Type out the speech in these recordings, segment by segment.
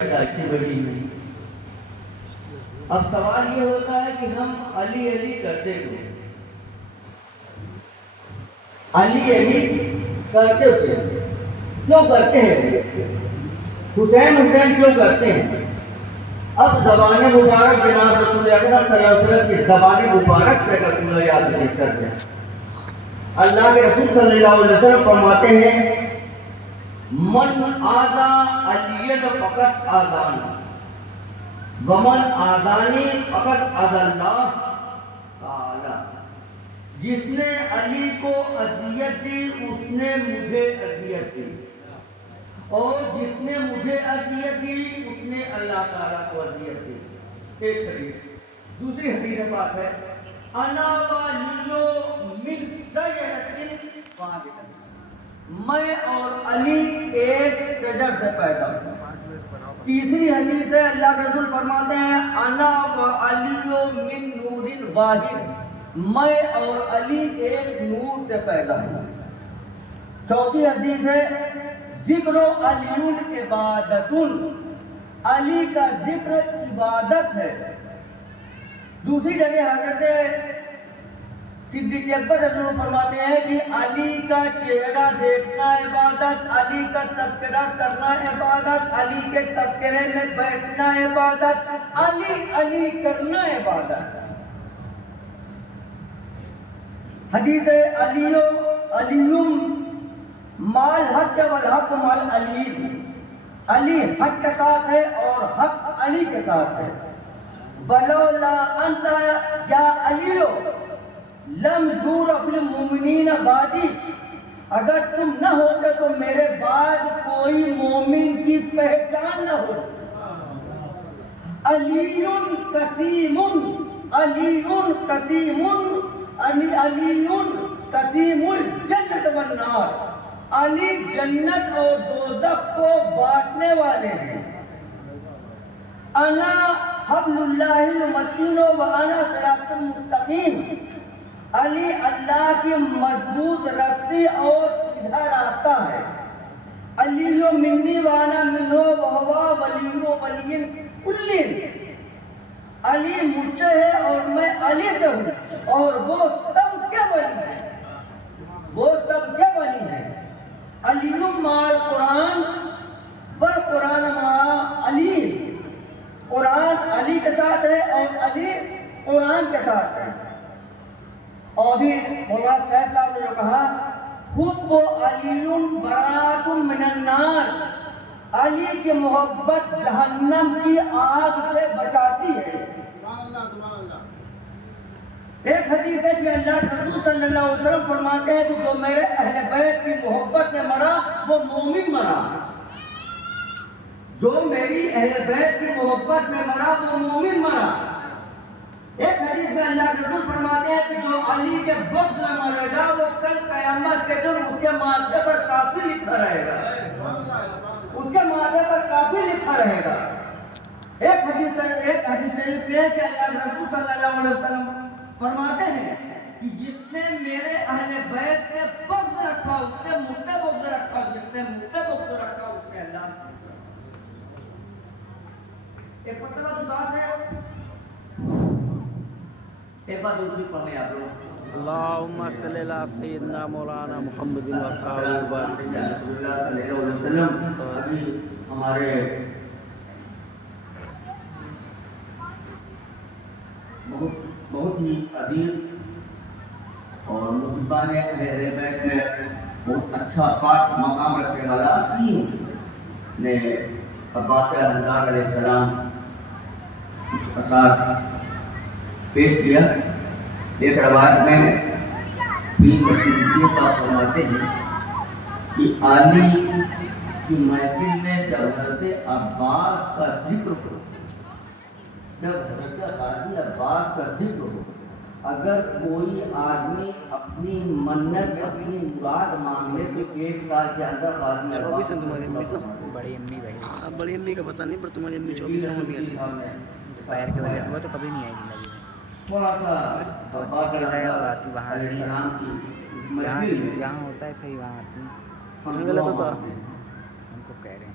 ایسی بڑی نہیں. اب سوال یہ ہوتا ہے کہ ہم علی علی کرتے کیوں؟ علی علی کرتے کیوں کرتے ہیں؟ حسین حسین کیوں کرتے ہیں؟ اب زبان مبارک جناب رسول اکرم صلی اللہ علیہ وسلم کی زبان مبارک سے اگر تم یاد بہتر ہے. اللہ کے رسول صلی اللہ علیہ وسلم فرماتے ہیں من آذا علی فقط آذانی ومن آذانی فقط آذى اللہ تعالی. جس نے علی کو اذیت دی اس نے مجھے اذیت دی، اور جس نے مجھے اذیت دی اس نے اللہ تعالیٰ کو اذیت دی. ایک حدیث. دوسری حدیث پاک ہے انا وعلی من شجرۃ واحدۃ، میں اور علی ایک شجر سے پیدا ہوئے. تیسری حدیث ہے اللہ کے رسول فرماتے ہیں انا وعلی من نور واحد، میں اور علی ایک نور سے پیدا ہوئے. چوتھی حدیث ہے ذکر علی عبادت، علی کا ذکر عبادت ہے. دوسری جگہ حضرت صدیق اکبر رضی فرماتے ہیں کہ علی کا چہرہ دیکھنا عبادت، علی کا تذکرہ کرنا عبادت، علی کے تذکرے میں بیٹھنا عبادت، علی علی کرنا عبادت. حدیث علی مال حق والحق مال علی، علی حق کے ساتھ ہے اور حق علی کے ساتھ ہے. ولولا انت یا علی لم یعرف المؤمنین بعدی، اگر تم نہ ہوتے تو میرے بعد کوئی مومن کی پہچان نہ ہو. علی قسیم، علی قسیم، علی قسیم الجنت والنار، علی جنت اور دوزخ کو بانٹنے والے ہیں. انا حبل اللہ المتین وانا صراط المستقیم، علی اللہ کی مضبوط رسی اور سیدھا راستہ ہے. علی منی وانا منہ وہو ولی ولی کل، علی مجھ سے ہے اور میں علی سے ہوں اور وہ سب کے ولی ہیں، وہ سب کے ولی ہیں. علی مال قرآن بر قرآن مع علی، قرآن علی کے ساتھ ہے اور علی قرآن کے ساتھ ہے. اور بھی مولانا صاحب صاحب نے جو کہا حب علی براۃ من النار، علی کی محبت جہنم کی آگ سے بچاتی ہے. ایک حدیث ہے کہ اللہ کے رسول صلی اللہ علیہ وسلم فرماتے ہیں کہ جو میرے اہل بیت کی محبت میں مرا وہ مومن مرا، جو میری اہل بیت کی محبت میں مرا وہ مومن مرا. ایک حدیث میں اللہ کے رسول فرماتے ہیں کہ جو علی کے بغض میں مرے گا وہ کل قیامت کے دن اس کے ماتھے پر کافر لکھا رہے گا، اس کے ماتھے پر کافر لکھا رہے گا. ایک حدیث شریف ہے کہ اللہ کے رسول صلی اللہ علیہ وسلم فرماتے ہیں کہ جس نے میرے اہل بیت کے بغض رکھا اس نے مجھ سے بغض رکھا، جس نے مجھ سے بغض رکھا اس نے اللہ سے. ایک مرتبہ کی بات ہے، ایک بات دوسری پڑھیں آپ لوگ. اللہم صلی اللہ سیدنا مولانا محمد و صحابہ صلی اللہ علیہ وسلم. ابھی ہمارے بہت ہی عظیم اور محبان اہل بیت میں بہت اچھا پاک مقام رکھنے والا عظیم نے عباس احمدار علیہ السلام اس کے ساتھ پیش کیا. ایک روایت میں یہ بات فرماتے ہیں کہ علی کی محفل میں جب حضرت عباس کا ذکر ہو، جب حضرت عباس کا ذکر ہو، اگر کوئی آدمی اپنی منت اپنی مراد مانگ لے تو 1 سال کے اندر تمہاری امی تو بڑی امی بھائی، اب بڑی امی کا پتہ نہیں پر تمہاری امی 24 سال میں گئی فائر کی وجہ سے وہ تو کبھی نہیں آئی زندگی میں. تھوڑا سا وہاں یہاں ہوتا ہے صحیح، وہاں آتی ہیں. ہم کو کہہ رہے ہیں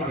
6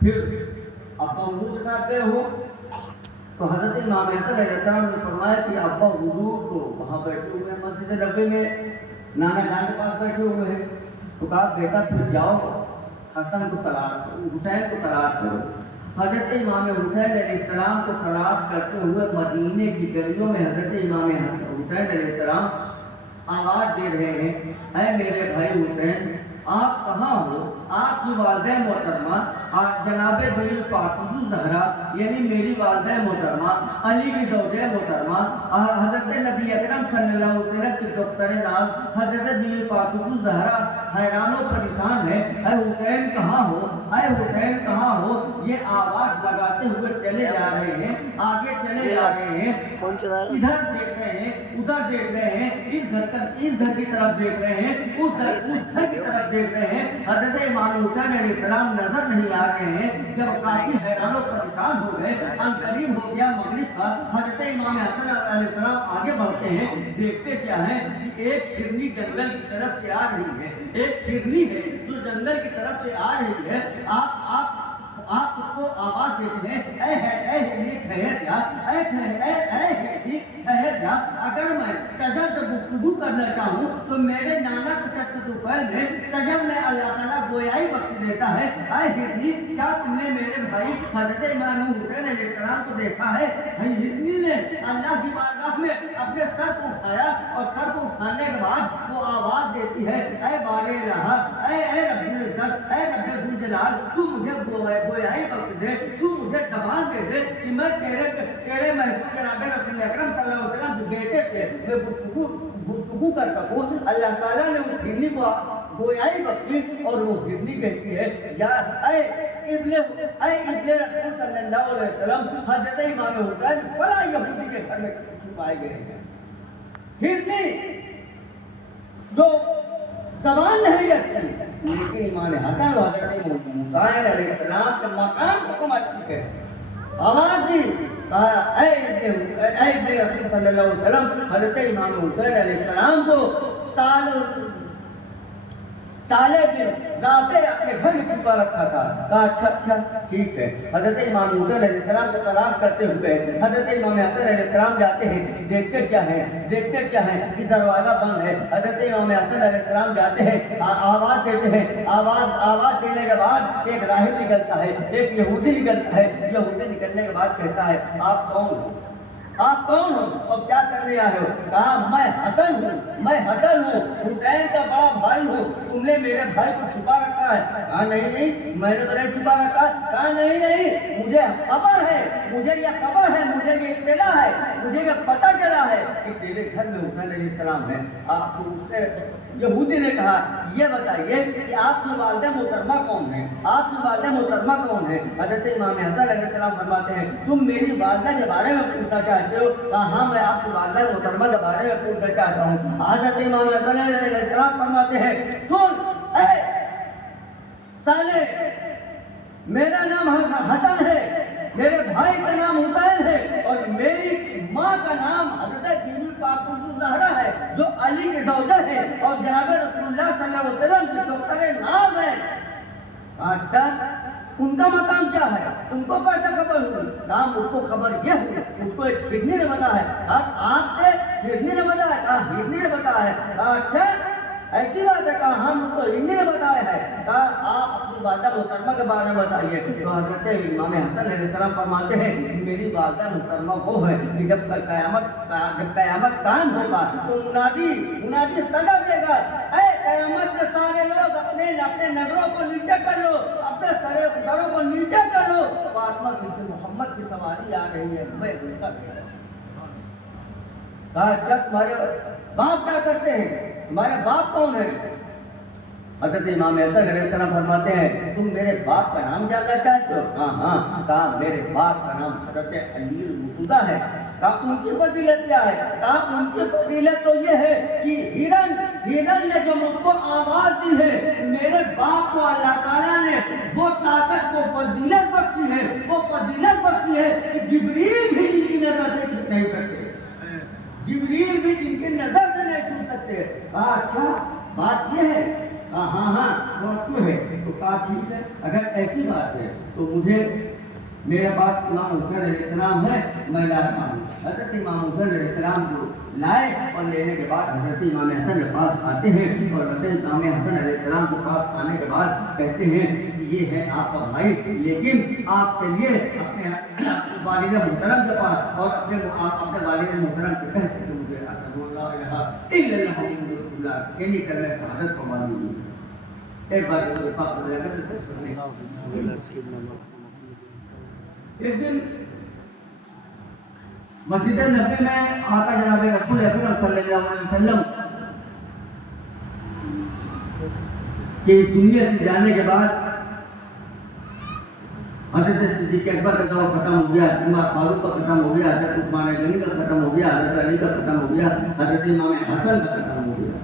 پھر ابا وضو کے ساتھ گئے ہو تو حضرت امام حسن علیہ السلام نے فرمایا کہ ابا وضو تو وہاں بیٹھے ہوئے ہیں مسجد نبوی میں، نانا جان کے پاس بیٹھے ہوئے ہیں، تو کہا بیٹا پھر جاؤ حسین کو تلاش کرو۔ حضرت امام حسین علیہ السلام کو تلاش کرتے ہوئے مدینے کی گلیوں میں حضرت امام حسین علیہ السلام آواز دے رہے ہیں، اے میرے بھائی حسین آپ کہاں ہو؟ آپ کی والدہ محترمہ جناب بی فاطمہ زہرا یعنی میری والدہ محترمہ علی کی زوجہ محترمہ حضرت نبی اکرم صلی اللہ علیہ وسلم کی دختر ناز حضرت بی فاطمہ زہرا حیران و پریشان ہے، اے حسین کہاں ہو؟ اے حسین کہاں ہو؟ یہ آواز لگاتے ہوئے چلے جا رہے ہیں، آگے چلے جا رہے ہیں، ادھر دیکھ رہے ہیں، ادھر دیکھ رہے ہیں، اس گھر کی طرف دیکھ رہے ہیں، اس گھر کی طرف دیکھ رہے ہیں، حضرت امام حسین علیہ السلام نظر نہیں آ رہے ہیں۔ جب کافی حیران و پریشان ہو گئے، قریب ہو گیا مغرب کا، حضرت امام حسن علیہ السلام آگے بڑھتے ہیں، دیکھتے کیا ہے کہ ایک ہرنی جنگل کی طرف سے آ رہی ہے، ایک ہرنی ہے جو جنگل کی طرف سے آ رہی ہے۔ آپ اس کو آواز دیتے ہیں، اے ہرنی ٹھہر جا، اے ہرنی ٹھہر جا، اگر میں شجر سے گفتگو کرنا چاہوں تو میرے نانا کے سچ دوپہر میں شجر میں اللہ تعالیٰ گویائی بخش دیتا ہے۔ اے ہرنی کیا تم نے میرے بھائی حضرت امام حسین علیہ السلام کو دیکھا ہے؟ ہرنی نے اللہ کی بارگاہ میں اپنے سر کو اٹھایا اور سر کو اٹھانے کے بعد وہ آواز دیتی ہے، اے بارے الہ، اے رب العزت، اے رب ذوالجلال، تو مجھے گویائی بخش دے، تو مجھے زبان دے دے کہ میں تیرے محبوب جناب رسول اکرم صلی اللہ علیہ وسلم کے بیٹے سے میں گفتگو کر سکوں۔ اللہ تعالیٰ نے اس ہرنی کو گویائی بخشی اور وہ ہرنی کہتی ہے، یا اے ابن رسول صلی اللہ علیہ وسلم، حضرت امام حسین بڑا یہودی کے گھر میں چھپائے گئے ہیں۔ ہرنی جو زبان نہیں رکھتی لیکن امام حسن و حضرت حسین علیہ السلام کے مقام کو سمجھتی ہے، آواز دی، کہا اے ابن رسول صلی اللہ علیہ وسلم، حضرت امام حسین علیہ السلام کو سالے بن رافع اپنے گھر میں چھپا رکھا تھا۔ کہا اچھا ٹھیک ہے۔ حضرت امام حسین علیہ السلام کو تلاش کرتے ہوئے حضرت امام حسن علیہ السلام جاتے ہیں، دیکھتے کیا ہے کہ دروازہ بند ہے۔ حضرت امام حسن علیہ السلام جاتے ہیں، آواز دیتے ہیں، آواز دینے کے بعد ایک راہب نکلتا ہے، ایک یہودی نکلتا ہے۔ یہودی نکلنے کے بعد کہتا ہے، آپ کون ہو اور کیا کرنے آئے ہو؟ کہا میں حسن ہوں، حسین کا بڑا بھائی ہوں، تم نے میرے بھائی کو چھپا رکھا ہے۔ کہا نہیں میں نے تو نہیں چھپا رکھا۔ کہا نہیں مجھے خبر ہے، مجھے یہ اطلاع ہے، مجھے یہ پتہ چلا ہے کہ تیرے گھر میں حسین علیہ السلام ہے۔ یہودی نے کہا یہ بتائیے کہ آپ کی والدہ محترمہ کون ہے؟ حضرت امام حسن علیہ السلام فرماتے ہیں، تم میری والدہ کے بارے میں پوچھنا چاہتے ہو؟ کہا ہاں میں آپ کی والدہ محترمہ کے بارے میں پوچھنا چاہتا ہوں۔ حضرت امام حسن علیہ السلام فرماتے ہیں، سن اے سالے، میرا نام حسن ہے، میرے بھائی کا نام حسین ہے، اور میری ماں کا نام حضرت بی بی فاطمہ زہرا ہے جو علی کے زوجہ ہے اور جناب رسول اللہ صلی اللہ علیہ وسلم کی دختر ناز ہے۔ اچھا ان کا مقام کیا ہے؟ تم کو کیسا خبر ہوئی؟ نام اس کو خبر یہ ہوئی، اس کو ایک ہرنی نے بتایا ہے۔ آپ سے ہرنی نے بتایا ہے؟ کہا ہرنی نے بتایا ہے۔ اچھا ایسی بات ہے؟ کہا ہم اس کو ہرنی نے بتایا ہے۔ کہا آپ اپنی والدہ محترمہ کے بارے میں بتائیے۔ تو حضرت امام حسن علیہ السلام فرماتے ہیں، میری والدہ محترمہ وہ ہے کہ جب قیامت قائم ہوگا تو منادی صدا دے گا، اے قیامت کے سارے لوگ اپنے نظروں کو نیچے کر لو، اپنے سروں کو نیچے کر لو، فاطمہ بنت محمد کی سواری آ رہی ہے، میں ان کا بیٹا۔ کہا جب تمہارے باپ کیا کرتے ہیں؟ تمہارے باپ کون ہے؟ حضرت امام حسن علیہ السلام فرماتے ہیں، تم میرے باپ کا نام جاننا چاہتے ہو؟ کہا ہاں۔ کہا میرے باپ کا نام حضرت علی المرتضیٰ ہے۔ کہا ان کی فضیلت کیا ہے؟ کہا ان کی فضیلت تو یہ ہے کہ ہرن نے جو مجھ کو آواز دی ہے، میرے باپ کو اللہ تعالیٰ نے وہ طاقت کو فضیلت بخشی ہے کہ جبریل بھی ان کی نظر سے چھپ نہیں کرتے، جبریل بھی ان کی نظر سے نہیں چھپ سکتے۔ کہا اچھا بات یہ ہے؟ ہاں وہ تو ہے۔ تو کہا ٹھیک ہے، اگر ایسی بات ہے تو میرے پاس امام حسین علیہ السلام ہے، میں لا رہا ہوں۔ حضرت امام حسین علیہ السلام کو لائے اور لینے کے بعد حضرت امام حسن کے پاس آتے ہیں اور حضرت امام حسن علیہ السلام کے پاس آنے کے بعد کہتے ہیں کہ یہ ہے آپ کا بھائی، لیکن آپ چلیے اپنے والد محترم کے پاس اور اپنے والد محترم سے کہتے ہیں کہ مجھے اشہد ان لا الہ الا اللہ محمد رسول اللہ یعنی کلمہ شہادت پڑھوا دیجیے۔ ایک بار مجھے پاک بدلا کر ایک دن مسجد نبی میں آقا جناب رسول اکرم صلی اللہ علیہ وسلم کہ دنیا سے جانے کے بعد حضرت صدیق اکبر کا دور ختم ہو گیا، عمر فاروق کا ختم ہو گیا، حضرت عثمان غنی کا ختم ہو گیا، حضرت علی کا ختم ہو گیا، حضرت امام حسن کا ختم ہو گیا۔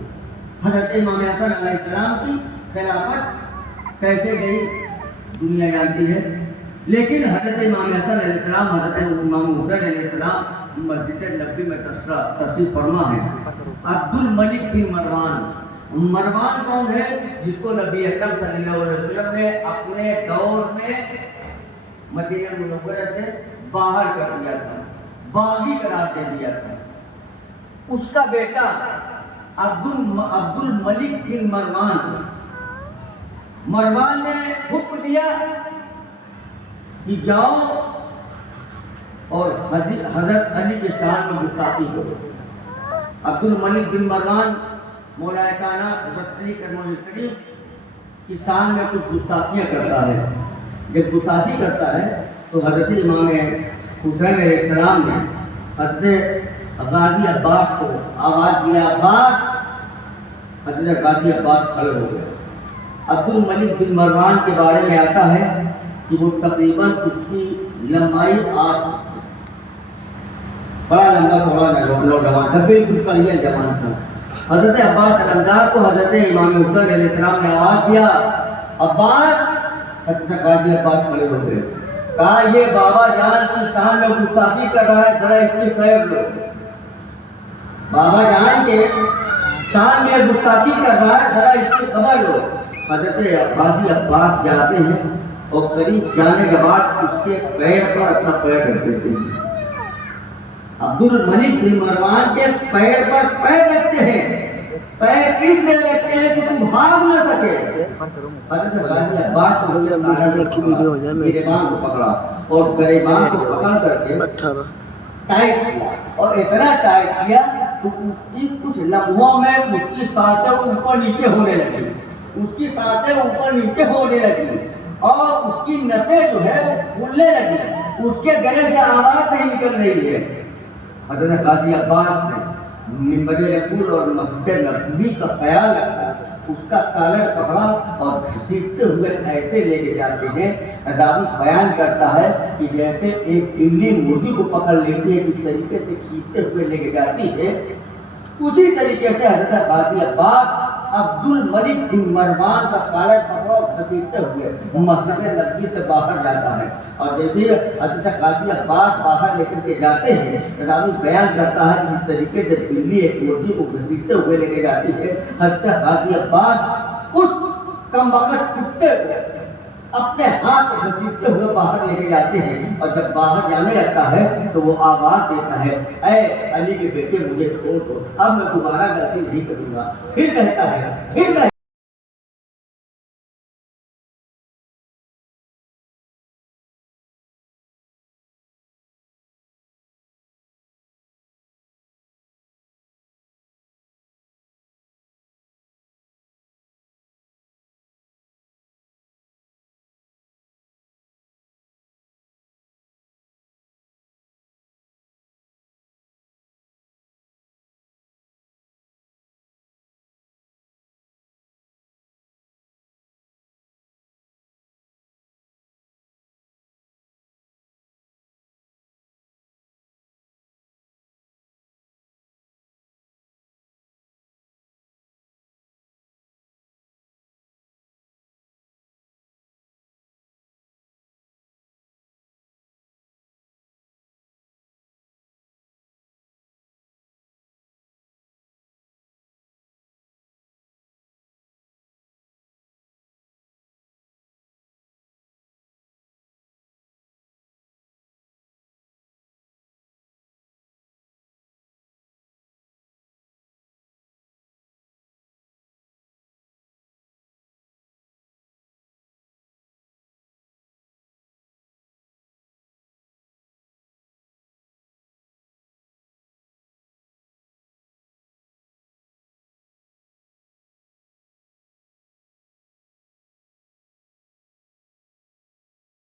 حضرت امام حسن علیہ السلام کی خلافت کیسے گئی دنیا جانتی ہے، لیکن حضرت امام حسن علیہ السلام، حضرت امام حسین علیہ السلام مسجد نبی میں تشریف فرما ہے۔ عبد الملک بن مروان، مروان کون ہے؟ جس کو نبی اکرم صلی اللہ علیہ وسلم نے اپنے دور میں مدینہ منورہ سے باہر کر دیا تھا، باغی قرار دے دیا تھا۔ اس کا بیٹا عبد الملک بن مروان نے حکم دیا کہ جاؤ اور حضرت علی کے شان میں گستاخی کرو۔ عبد الملک بن مروان مولا کائنات حضرت علی کرم الکریم کی شان میں کچھ گستاخیاں کرتا ہے۔ جب گستاخی کرتا ہے تو حضرت امام حسین علیہ السلام نے حضرت غازی عباس کو آواز دیا، عباس۔ حضرت غازی عباس کھڑے ہو گئے۔ عبد الملک بن مروان کے بارے میں آتا ہے کہ وہ تقریباً اس کی لمبائی 8 بڑا لمبا تھوڑا نوجوان تھا، بالکل کلیہ جوان تھا۔ حضرت عباس علمدار کو حضرت امام حسین علیہ السلام نے آواز دیا، عباس۔ حضرت غازی عباس کھڑے ہو گئے، کہا یہ بابا جان کی شان میں گستاخی کر رہا ہے، ذرا اس کی خیر لو۔ بابا جان کے شان میں گستاخی کر رہا ہے، ذرا اس کی خبر لو۔ حضرت غازی عباس جاتے ہیں اور قریب جانے کے بعد اس کے پیر پر اپنا پیر رکھ دیتے ہیں۔ عبد الملک بن مروان کے پیر پر پیر رکھتے ہیں۔ پیر اس لیے رکھتے ہیں کہ تم بھاگ نہ سکے۔ حضرت غازی عباس کو گریبان کو پکڑا اور گریبان کو پکڑ کر کے ٹائٹ کیا، اور اتنا ٹائٹ کیا تو اس کی کچھ لمحوں میں اس کی سانسیں اوپر نیچے ہونے لگی، اس کی سانسیں اوپر نیچے ہونے لگی اور اس کی نسیں جو ہے وہ پھولنے لگی، اس کے گلے سے آواز نہیں نکل رہی ہے۔ حضرت غازی عباس نے منبر رسول اور مسجد نبوی کا خیال رکھا، اس کا کالر پکڑا اور گھسیٹتے ہوئے ایسے لے کے جاتے ہیں۔ راوی بیان کرتا ہے کہ جیسے ایک بلی مرغی کو پکڑ لیتی ہے، اس طریقے سے کھینچتے ہوئے لے کے جاتی ہے، اسی طریقے سے حضرت غازی عباس عبد الملک بن مروان کا کالر پکڑا گھسیٹتے ہوئے مسجد نبوی سے باہر جاتا ہے۔ اور جیسے حضرت غازی عباس باہر لے کر کے جاتے ہیں، راوی بیان کرتا ہے کہ اس طریقے سے بلی ایک مرغی کو گھسیٹتے ہوئے لے کے جاتی ہے، حضرت غازی عباس اس کم وقت کتے کو اپنے ہاتھ گھسیٹتے ہوئے باہر لے کے جاتے ہیں، اور جب باہر جانے لگتا ہے تو وہ آواز دیتا ہے، اے علی کے بیٹے مجھے چھوڑ دو، اب میں دوبارہ غلطی نہیں کروں گا۔ پھر کہتا ہے